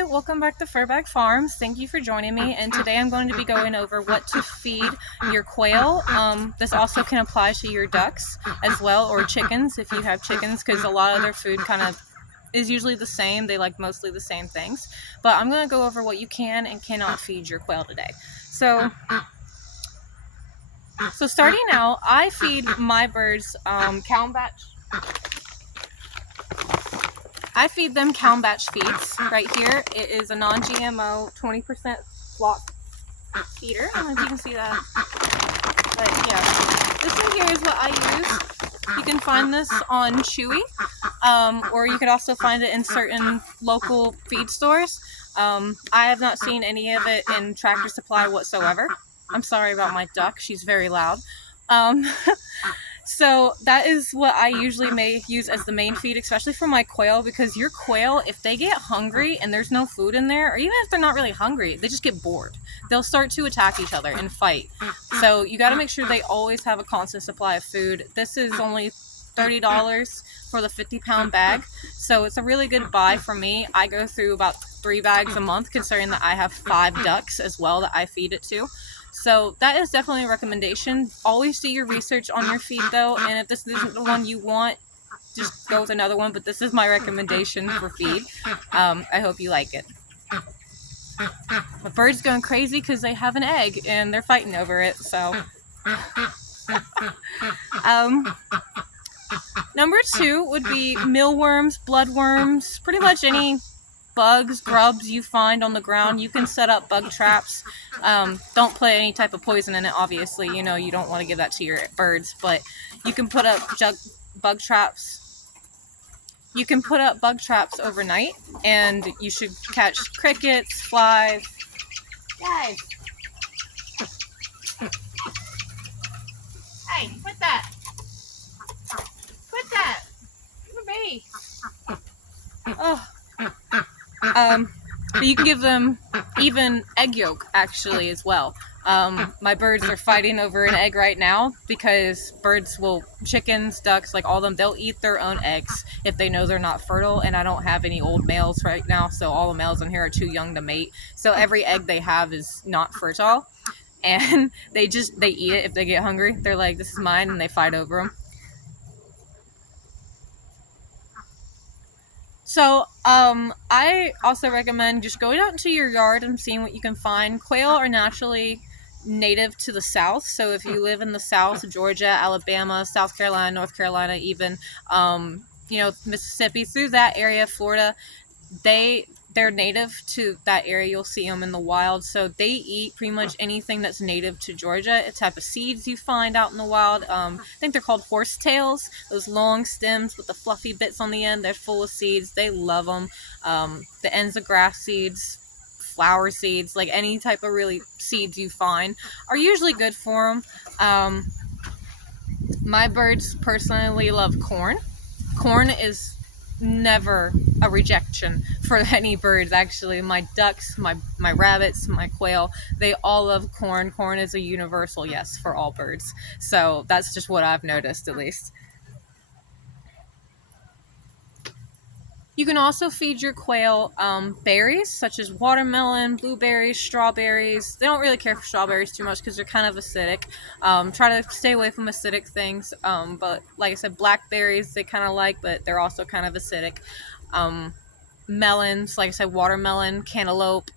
Hi, welcome back to Furback Farms. Thank you for joining me, and today I'm going to be going over what to feed your quail. This also can apply to your ducks as well, or chickens if you have chickens, because a lot of their food kind of is usually the same. They like mostly the same things. But I'm going to go over what you can and cannot feed your quail today. So starting out, I feed my birds cow batch. I feed them cow batch feeds right here. It is a non-GMO 20% flock feeder. I don't know if you can see that. But yeah, this one here is what I use. You can find this on Chewy, or you could also find it in certain local feed stores. I have not seen any of it in Tractor Supply whatsoever. I'm sorry about my duck. She's very loud. So that is what I usually may use as the main feed, especially for my quail, because your quail, if they get hungry and there's no food in there, or even if they're not really hungry, they just get bored. They'll start to attack each other and fight. So you got to make sure they always have a constant supply of food. This is only $30 for the 50-pound bag, so it's a really good buy for me. I go through about 3 bags a month, considering that I have 5 ducks as well that I feed it to. So that is definitely a recommendation. Always do your research on your feed though, and if this isn't the one you want, just go with another one, but this is my recommendation for feed. I hope you like it. The bird's going crazy because they have an egg and they're fighting over it, so. Number 2 would be mealworms, bloodworms, pretty much any bugs, grubs you find on the ground. You can set up bug traps. Don't put any type of poison in it, obviously. You know, you don't want to give that to your birds, but you can put up bug traps. You can put up bug traps overnight, and you should catch crickets, flies. Guys! Hey, quit that! Quit that! Give me! Oh. But you can give them even egg yolk, actually, as well. My birds are fighting over an egg right now because chickens, ducks, like all of them, they'll eat their own eggs if they know they're not fertile, and I don't have any old males right now, so all the males in here are too young to mate. So every egg they have is not fertile, and they eat it if they get hungry. They're like, this is mine, and they fight over them. So, I also recommend just going out into your yard and seeing what you can find. Quail are naturally native to the South, so if you live in the South, Georgia, Alabama, South Carolina, North Carolina even, Mississippi, through that area, Florida, they're native to that area. You'll see them in the wild, so they eat pretty much anything that's native to Georgia. A type of seeds you find out in the wild. I think they're called horsetails. Those long stems with the fluffy bits on the end. They're full of seeds. They love them. The ends of grass seeds, flower seeds, like any type of really seeds you find are usually good for them. My birds personally love corn. Corn is never a rejection for any birds, actually. My ducks, my rabbits, my quail, they all love corn. Corn is a universal yes for all birds. So that's just what I've noticed, at least. You can also feed your quail berries, such as watermelon, blueberries, strawberries. They don't really care for strawberries too much because they're kind of acidic. Try to stay away from acidic things. But like I said, blackberries they kind of like, but they're also kind of acidic. Melons, like I said, watermelon, cantaloupe.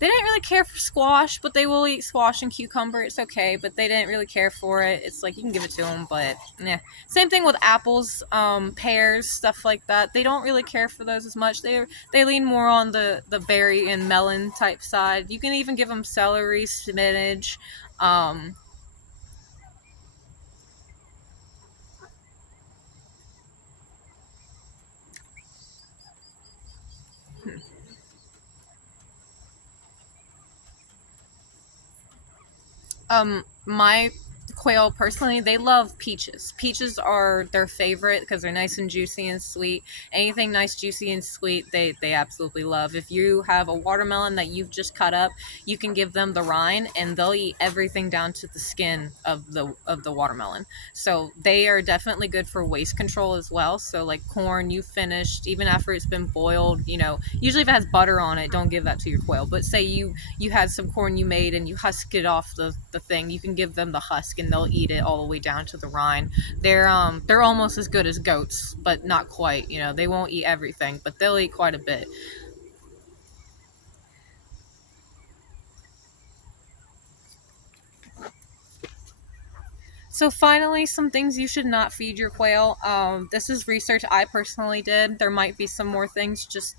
They didn't really care for squash, but they will eat squash and cucumber. It's okay, but they didn't really care for it. It's like you can give it to them, but yeah. Same thing with apples, pears, stuff like that. They don't really care for those as much. They lean more on the berry and melon type side. You can even give them celery, spinach. My quail personally, they love peaches. Peaches are their favorite because they're nice and juicy and sweet. Anything nice, juicy, and sweet, they absolutely love. If you have a watermelon that you've just cut up, you can give them the rind, and they'll eat everything down to the skin of the watermelon. So they are definitely good for waste control as well. So like corn you finished, even after it's been boiled, usually if it has butter on it, don't give that to your quail. But say you had some corn you made and you husk it off the thing, you can give them the husk and they'll eat it all the way down to the rind. They're almost as good as goats, but not quite. They won't eat everything, but they'll eat quite a bit. So finally, some things you should not feed your quail. This is research I personally did. There might be some more things. Just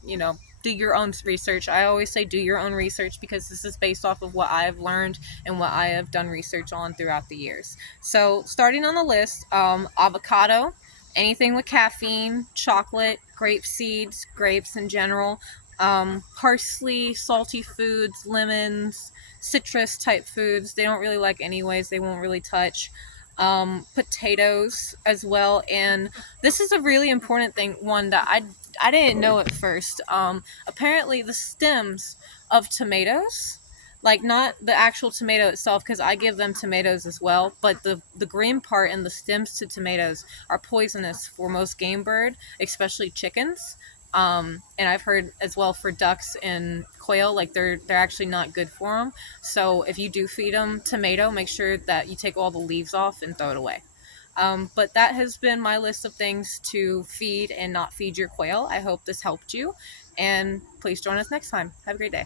do your own research. I always say do your own research because this is based off of what I've learned and what I have done research on throughout the years. So starting on the list, avocado, anything with caffeine, chocolate, grape seeds, grapes in general, parsley, salty foods, lemons, citrus type foods. They don't really like anyways. They won't really touch potatoes as well. And this is a really important thing, one that I didn't know at first. Apparently, the stems of tomatoes, like not the actual tomato itself, because I give them tomatoes as well, but the green part and the stems to tomatoes are poisonous for most game bird, especially chickens. And I've heard as well for ducks and quail, like they're actually not good for them. So if you do feed them tomato, make sure that you take all the leaves off and throw it away. But that has been my list of things to feed and not feed your quail. I hope this helped you, and please join us next time. Have a great day.